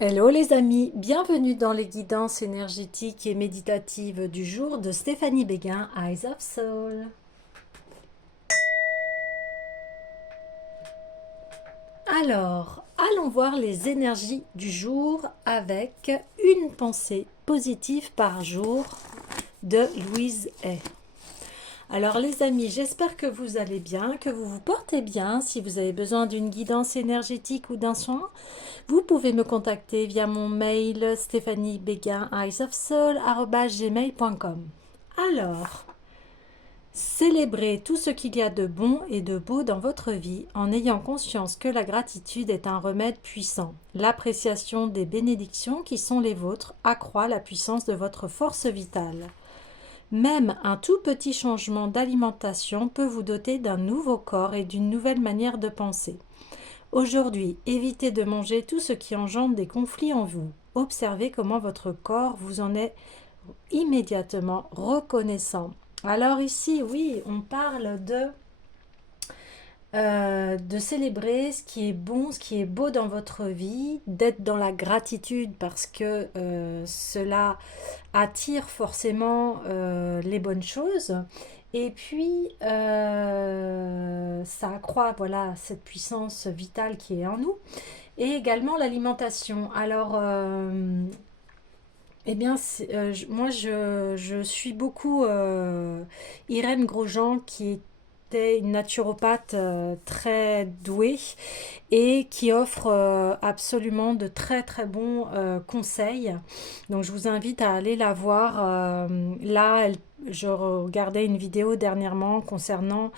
Hello les amis, bienvenue dans les guidances énergétiques et méditatives du jour de Stéphanie Béguin, Eyes of Soul. Alors, allons voir les énergies du jour avec une pensée positive par jour de Louise Hay. Alors les amis, j'espère que vous allez bien, que vous vous portez bien. Si vous avez besoin d'une guidance énergétique ou d'un soin, vous pouvez me contacter via mon mail stéphaniebeguin@gmail.com. Alors, célébrez tout ce qu'il y a de bon et de beau dans votre vie en ayant conscience que la gratitude est un remède puissant. L'appréciation des bénédictions qui sont les vôtres accroît la puissance de votre force vitale. Même un tout petit changement d'alimentation peut vous doter d'un nouveau corps et d'une nouvelle manière de penser. Aujourd'hui, évitez de manger tout ce qui engendre des conflits en vous. Observez comment votre corps vous en est immédiatement reconnaissant. Alors ici, oui, on parle de célébrer ce qui est bon, ce qui est beau dans votre vie, d'être dans la gratitude parce que cela attire forcément les bonnes choses. Et puis, ça accroît voilà, cette puissance vitale qui est en nous. Et également l'alimentation. Alors, eh bien, moi, je suis beaucoup Irène Grosjean, qui était une naturopathe très douée et qui offre absolument de très très bons conseils. Donc je vous invite à aller la voir. Là, je regardais une vidéo dernièrement concernant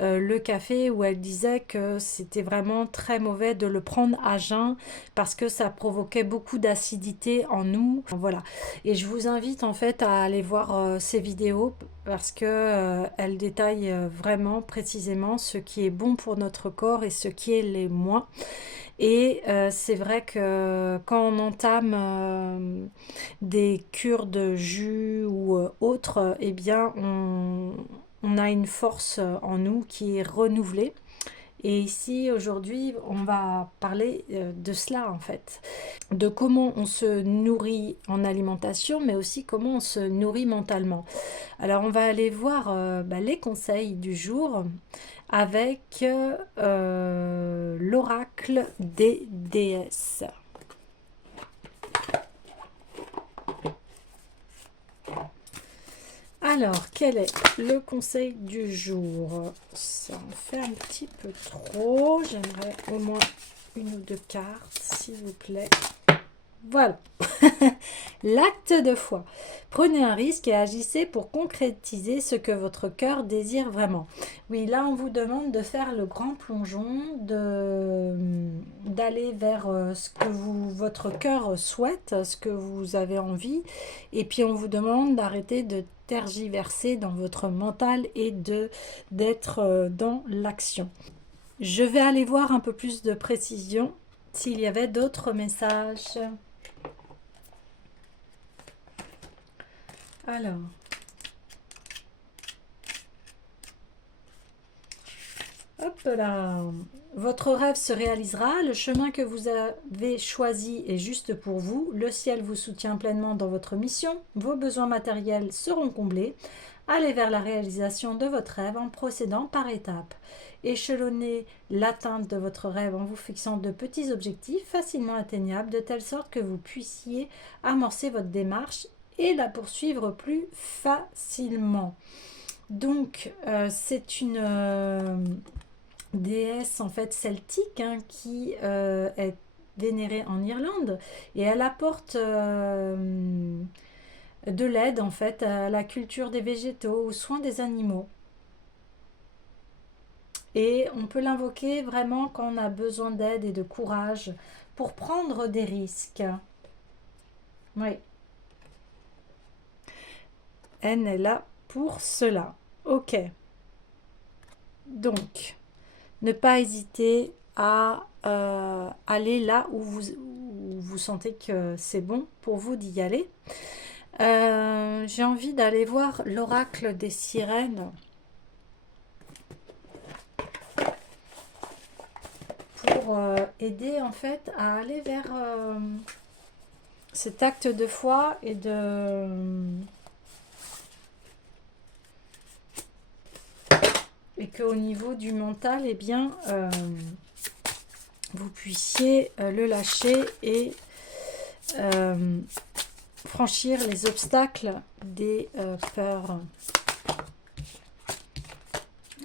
le café où elle disait que c'était vraiment très mauvais de le prendre à jeun parce que ça provoquait beaucoup d'acidité en nous. Voilà. Et je vous invite en fait à aller voir ces vidéos parce que elle détaille vraiment précisément ce qui est bon pour notre corps et ce qui est les moins. Et c'est vrai que quand on entame des cures de jus ou autres, eh bien on a une force en nous qui est renouvelée. Et ici, aujourd'hui, on va parler de cela, en fait. De comment on se nourrit en alimentation, mais aussi comment on se nourrit mentalement. Alors, on va aller voir les conseils du jour avec l'oracle des déesses. Alors, quel est le conseil du jour? Ça en fait un petit peu trop. J'aimerais au moins une ou deux cartes, s'il vous plaît. Voilà. L'acte de foi. Prenez un risque et agissez pour concrétiser ce que votre cœur désire vraiment. Oui, là, on vous demande de faire le grand plongeon, d'aller vers ce que votre cœur souhaite, ce que vous avez envie. Et puis, on vous demande d'arrêter de tergiverser dans votre mental et d'être dans l'action. Je vais aller voir un peu plus de précision s'il y avait d'autres messages. Alors, hop là. Votre rêve se réalisera, le chemin que vous avez choisi est juste pour vous, le ciel vous soutient pleinement dans votre mission, vos besoins matériels seront comblés. Allez vers la réalisation de votre rêve en procédant par étapes. Échelonnez l'atteinte de votre rêve en vous fixant de petits objectifs facilement atteignables de telle sorte que vous puissiez amorcer votre démarche et la poursuivre plus facilement. Donc, c'est une déesse en fait celtique qui est vénérée en Irlande et elle apporte de l'aide en fait à la culture des végétaux, aux soins des animaux. Et on peut l'invoquer vraiment quand on a besoin d'aide et de courage pour prendre des risques. Oui, elle est là pour cela. Ok. Donc, ne pas hésiter à aller là où vous sentez que c'est bon pour vous d'y aller. J'ai envie d'aller voir l'oracle des sirènes pour aider en fait à aller vers cet acte de foi et qu'au niveau du mental, eh bien, vous puissiez le lâcher et franchir les obstacles des peurs.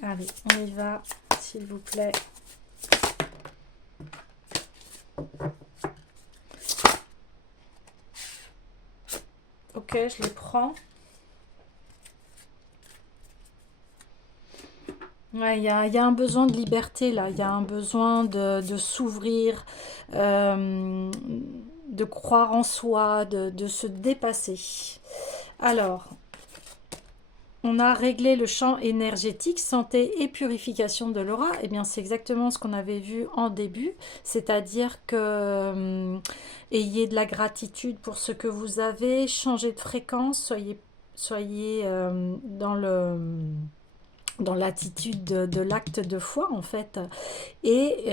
Allez, on y va, s'il vous plaît. Ok, je les prends. Ouais, il y a un besoin de liberté là, il y a un besoin de s'ouvrir, de croire en soi, de se dépasser. Alors, on a réglé le champ énergétique, santé et purification de l'aura. Eh bien, c'est exactement ce qu'on avait vu en début, c'est-à-dire que ayez de la gratitude pour ce que vous avez, changez de fréquence, soyez dans l'attitude de l'acte de foi en fait, et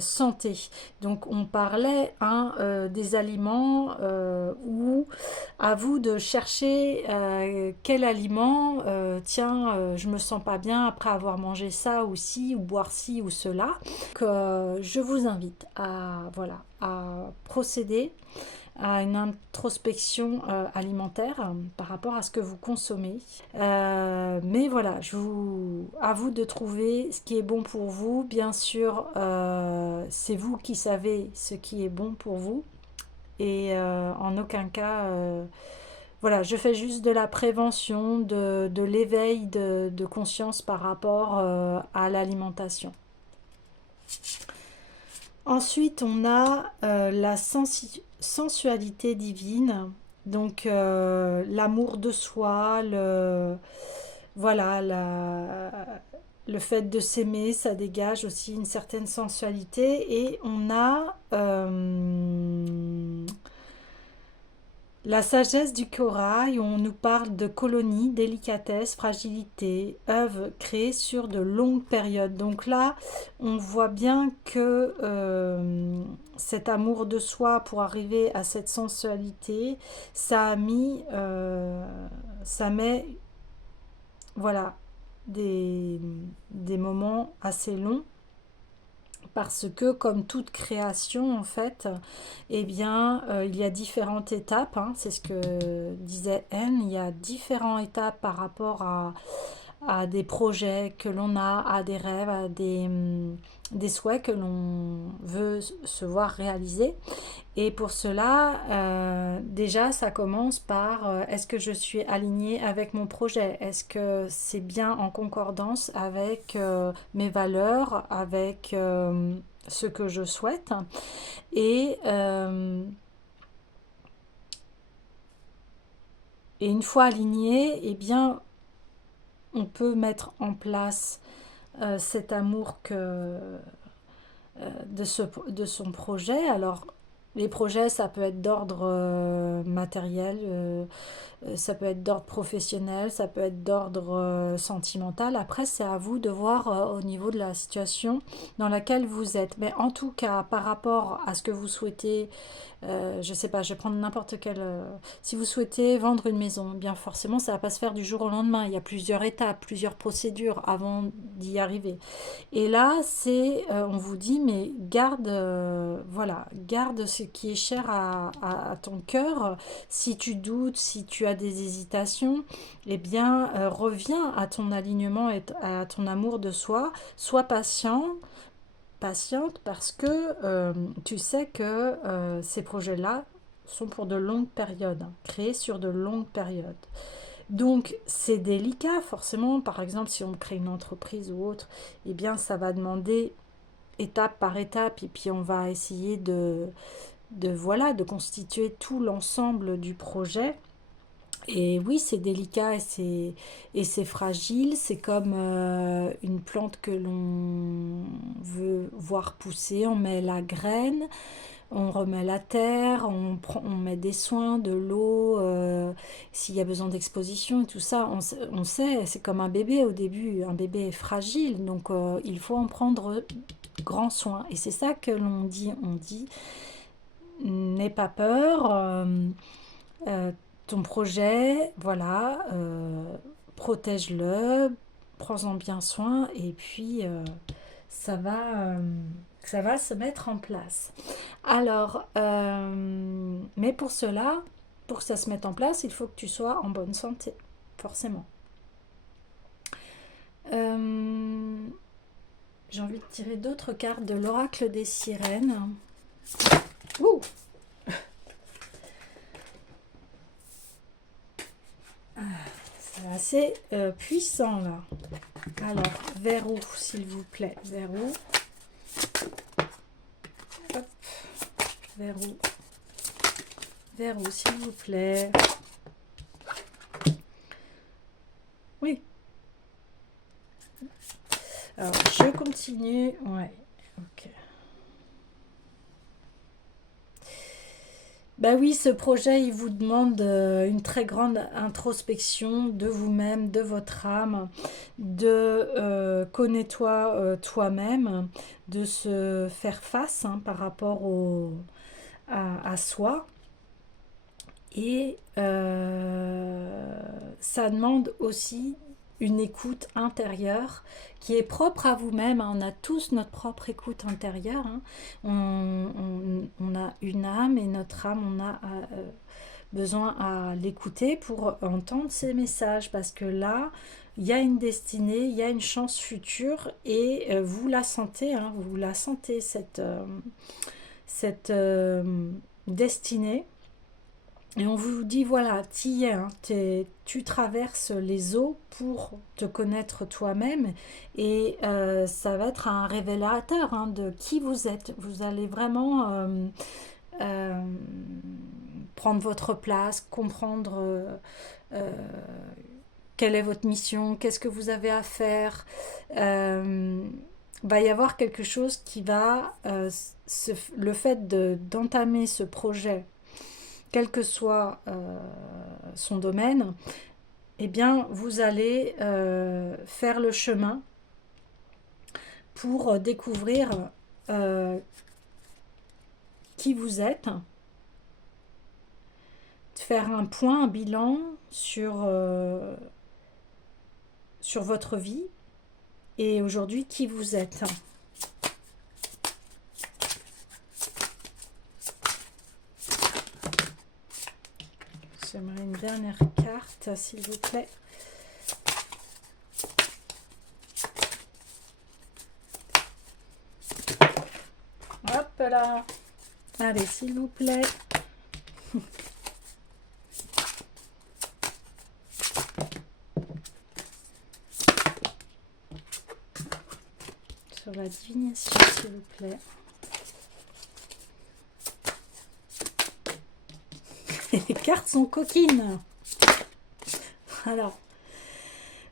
santé. Donc on parlait des aliments où à vous de chercher quel aliment, tiens, je me sens pas bien après avoir mangé ça ou ci, ou boire ci ou cela. Donc, je vous invite à, voilà, à procéder à une introspection alimentaire par rapport à ce que vous consommez. Mais voilà, à vous de trouver ce qui est bon pour vous. Bien sûr, c'est vous qui savez ce qui est bon pour vous. Et en aucun cas, voilà, je fais juste de la prévention, de l'éveil de conscience par rapport à l'alimentation. Ensuite, on a la sensualité divine, donc l'amour de soi, voilà, le fait de s'aimer, ça dégage aussi une certaine sensualité. Et on a la sagesse du corail, où on nous parle de colonie, délicatesse, fragilité, œuvre créée sur de longues périodes. Donc là, on voit bien que cet amour de soi pour arriver à cette sensualité, ça met, voilà, des moments assez longs. Parce que comme toute création en fait, eh bien il y a différentes étapes, hein, c'est ce que disait Anne, il y a différentes étapes par rapport à des projets que l'on a, à des rêves, à des souhaits que l'on veut se voir réaliser. Et pour cela, déjà, ça commence par est-ce que je suis alignée avec mon projet? Est-ce que c'est bien en concordance avec mes valeurs, avec ce que je souhaite? Et, euh, et une fois aligné, eh bien, on peut mettre en place cet amour de son projet. Alors, les projets, ça peut être d'ordre matériel, ça peut être d'ordre professionnel, ça peut être d'ordre sentimental. Après, c'est à vous de voir au niveau de la situation dans laquelle vous êtes. Mais en tout cas, par rapport à ce que vous souhaitez, je sais pas, je vais prendre n'importe quel. Si vous souhaitez vendre une maison, bien forcément, ça va pas se faire du jour au lendemain. Il y a plusieurs étapes, plusieurs procédures avant d'y arriver. Et là, on vous dit, mais garde, voilà, garde ce qui est cher à ton cœur. Si tu doutes, si tu as des hésitations, eh bien, reviens à ton alignement et à ton amour de soi. Sois patiente, parce que tu sais que ces projets-là sont pour de longues périodes, hein, créés sur de longues périodes. Donc c'est délicat forcément, par exemple si on crée une entreprise ou autre, eh bien ça va demander étape par étape et puis on va essayer voilà, de constituer tout l'ensemble du projet. Et oui, c'est délicat et c'est fragile. C'est comme une plante que l'on veut voir pousser. On met la graine, on remet la terre, on met des soins, de l'eau, s'il y a besoin d'exposition et tout ça. On sait, c'est comme un bébé au début. Un bébé est fragile, donc il faut en prendre grand soin. Et c'est ça que l'on dit. On dit n'aie pas peur. Euh, Ton projet, voilà, protège-le, prends-en bien soin et puis ça va, ça va se mettre en place. Alors, mais pour cela, pour que ça se mette en place, il faut que tu sois en bonne santé, forcément. Euh, j'ai envie de tirer d'autres cartes de l'oracle des sirènes. Ouh. C'est assez puissant là. Alors, vers où, s'il vous plaît? Vers où? Hop. Vers où? Vers où, s'il vous plaît? Oui. Alors, je continue. Ouais. Ok. Bah oui, ce projet, il vous demande une très grande introspection de vous-même, de votre âme, de connais-toi toi-même, de se faire face hein, par rapport à soi. Et ça demande aussi une écoute intérieure qui est propre à vous-même. On a tous notre propre écoute intérieure. Hein. On a une âme et notre âme, on a besoin à l'écouter pour entendre ces messages. Parce que là, il y a une destinée, il y a une chance future et vous la sentez, hein, vous la sentez, cette destinée. Et on vous dit, voilà, t'y es, hein, tu traverses les eaux pour te connaître toi-même et ça va être un révélateur hein, de qui vous êtes. Vous allez vraiment euh, prendre votre place, comprendre euh, quelle est votre mission, qu'est-ce que vous avez à faire. Va y avoir quelque chose qui va, le fait d'entamer ce projet quel que soit son domaine, eh bien, vous allez faire le chemin pour découvrir euh, qui vous êtes, faire un point, un bilan sur votre vie et aujourd'hui qui vous êtes. J'aimerais une dernière carte, s'il vous plaît. Hop là. Allez, s'il vous plaît. Sur la divination, s'il vous plaît. Les cartes sont coquines. Alors,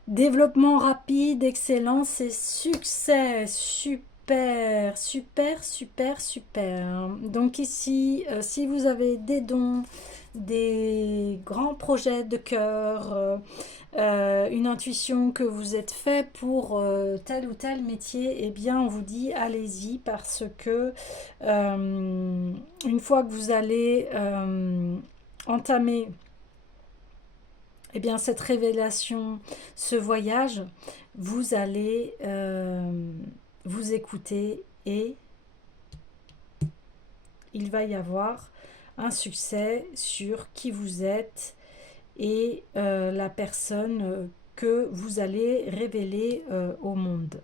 développement rapide, excellence et succès. Super, super, super, super. Donc ici, si vous avez des dons, des grands projets de cœur, une intuition que vous êtes fait pour tel ou tel métier, eh bien on vous dit allez-y parce que une fois que vous allez entamer eh bien, cette révélation, ce voyage, vous allez vous écouter et il va y avoir un succès sur qui vous êtes et la personne que vous allez révéler au monde.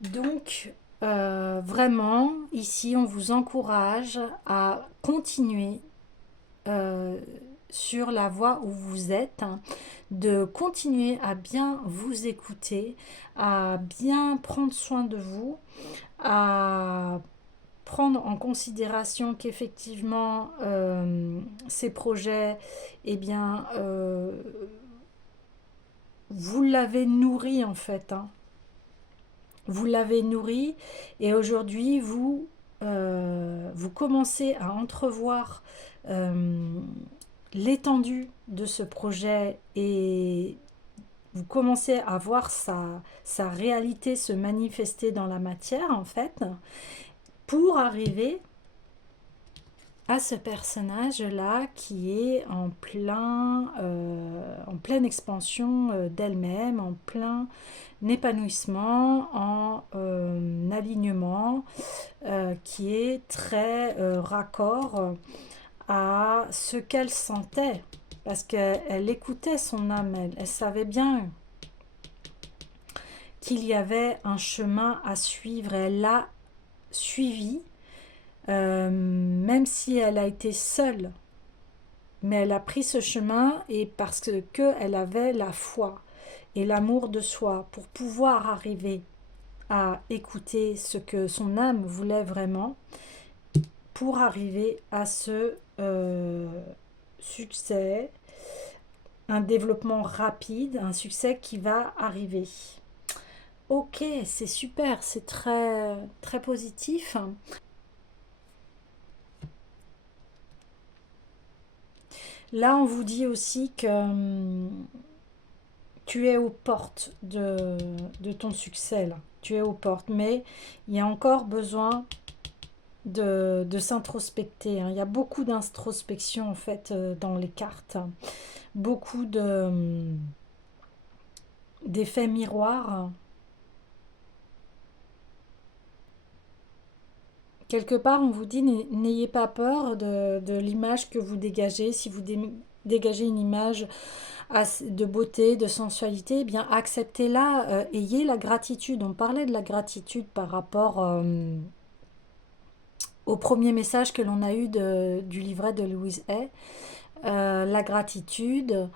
Donc, vraiment, ici, on vous encourage à continuer euh, sur la voie où vous êtes, hein, de continuer à bien vous écouter, à bien prendre soin de vous, à prendre en considération qu'effectivement ces projets, eh bien, vous l'avez nourri en fait, hein. Vous l'avez nourri et aujourd'hui vous commencez à entrevoir l'étendue de ce projet et vous commencez à voir sa réalité se manifester dans la matière, en fait, pour arriver à ce personnage-là qui est en pleine expansion d'elle-même, en plein épanouissement, en alignement, qui est très raccord à ce qu'elle sentait, parce qu'elle écoutait son âme, elle savait bien qu'il y avait un chemin à suivre, et elle l'a suivi, même si elle a été seule, mais elle a pris ce chemin et parce que elle avait la foi et l'amour de soi pour pouvoir arriver à écouter ce que son âme voulait vraiment, pour arriver à ce succès, un développement rapide, un succès qui va arriver. Ok, c'est super, c'est très très positif. Là, on vous dit aussi que tu es aux portes de ton succès, là. Tu es aux portes, mais il y a encore besoin de s'introspecter, hein. Il y a beaucoup d'introspection, en fait, dans les cartes. Beaucoup d'effets miroirs. Quelque part, on vous dit, n'ayez pas peur de l'image que vous dégagez. Si vous dégagez une image de beauté, de sensualité, eh bien acceptez-la, ayez la gratitude. On parlait de la gratitude par rapport au premier message que l'on a eu du livret de Louise Hay. La gratitude,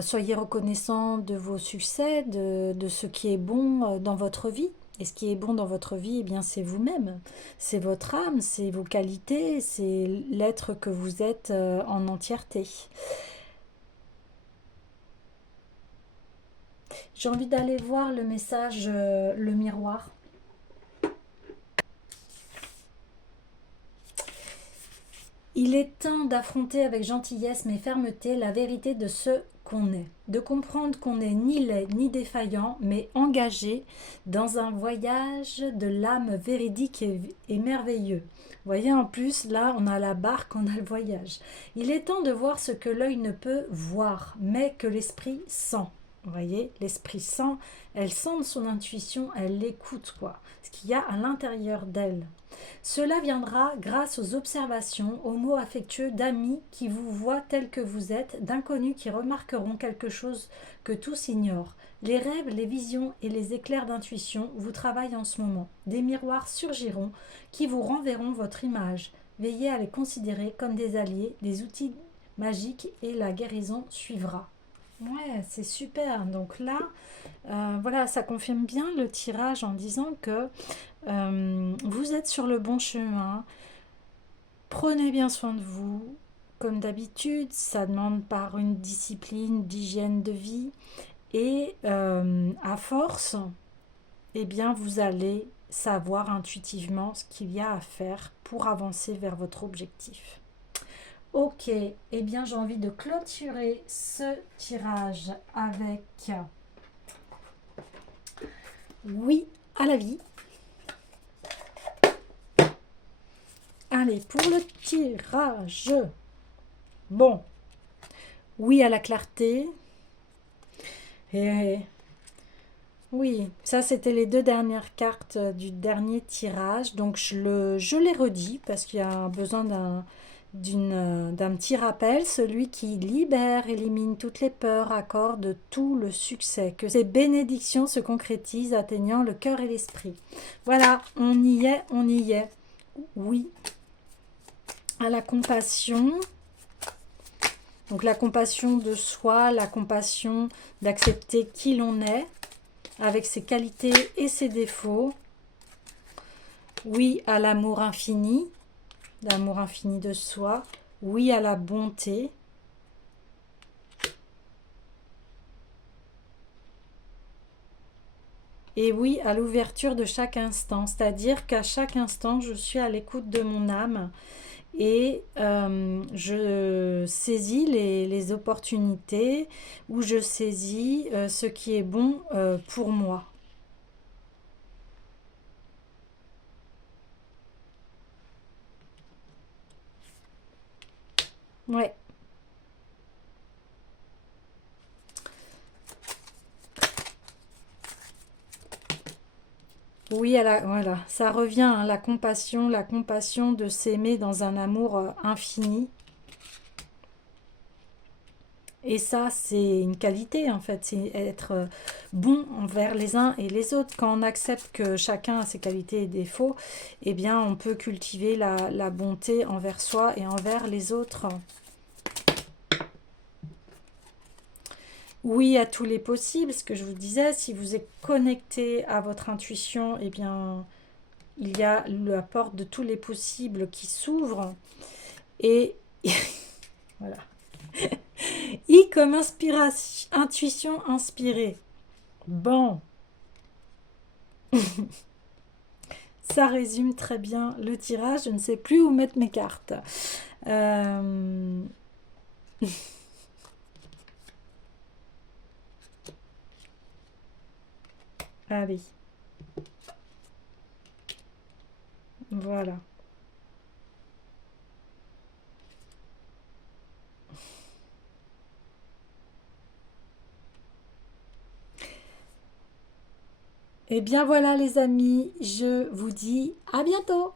soyez reconnaissant de vos succès, de ce qui est bon dans votre vie. Et ce qui est bon dans votre vie, eh bien, c'est vous-même, c'est votre âme, c'est vos qualités, c'est l'être que vous êtes en entièreté. J'ai envie d'aller voir le message, le miroir. Il est temps d'affronter avec gentillesse mais fermeté la vérité de ce qu'on est, de comprendre qu'on n'est ni laid ni défaillant, mais engagé dans un voyage de l'âme véridique et merveilleux. Vous voyez, en plus, là, on a la barque, on a le voyage. Il est temps de voir ce que l'œil ne peut voir, mais que l'esprit sent. Vous voyez, l'esprit sent, elle sent son intuition, elle l'écoute, quoi, ce qu'il y a à l'intérieur d'elle. Cela viendra grâce aux observations, aux mots affectueux d'amis qui vous voient tel que vous êtes, d'inconnus qui remarqueront quelque chose que tous ignorent. Les rêves, les visions et les éclairs d'intuition vous travaillent en ce moment. Des miroirs surgiront qui vous renverront votre image. Veillez à les considérer comme des alliés, des outils magiques et la guérison suivra. Ouais, c'est super. Donc là, voilà, ça confirme bien le tirage en disant que vous êtes sur le bon chemin. Prenez bien soin de vous. Comme d'habitude, ça demande par une discipline d'hygiène de vie. Et à force, eh bien, vous allez savoir intuitivement ce qu'il y a à faire pour avancer vers votre objectif. Ok, eh bien j'ai envie de clôturer ce tirage avec oui à la vie. Allez, pour le tirage. Bon, oui à la clarté. Et oui, ça c'était les deux dernières cartes du dernier tirage. Donc je les redis parce qu'il y a besoin d'un petit rappel. Celui qui libère, élimine toutes les peurs, accorde tout le succès. Que ces bénédictions se concrétisent, atteignant le cœur et l'esprit. Voilà, on y est, on y est. Oui. À la compassion. Donc la compassion de soi, la compassion d'accepter qui l'on est, avec ses qualités et ses défauts. Oui à l'amour infini de soi. Oui à la bonté. Et oui à l'ouverture de chaque instant, c'est-à-dire qu'à chaque instant, je suis à l'écoute de mon âme et je saisis les opportunités ou je saisis ce qui est bon pour moi. Ouais. Oui, voilà, ça revient, hein, la compassion de s'aimer dans un amour infini. Et ça, c'est une qualité en fait, c'est être bon envers les uns et les autres. Quand on accepte que chacun a ses qualités et défauts, eh bien, on peut cultiver la bonté envers soi et envers les autres. Oui, à tous les possibles, ce que je vous disais, si vous êtes connecté à votre intuition, eh bien, il y a la porte de tous les possibles qui s'ouvre. Et voilà. I comme inspiration, intuition inspirée. Bon, ça résume très bien le tirage. Je ne sais plus où mettre mes cartes. Euh, Allez, voilà. Et bien voilà les amis, je vous dis à bientôt.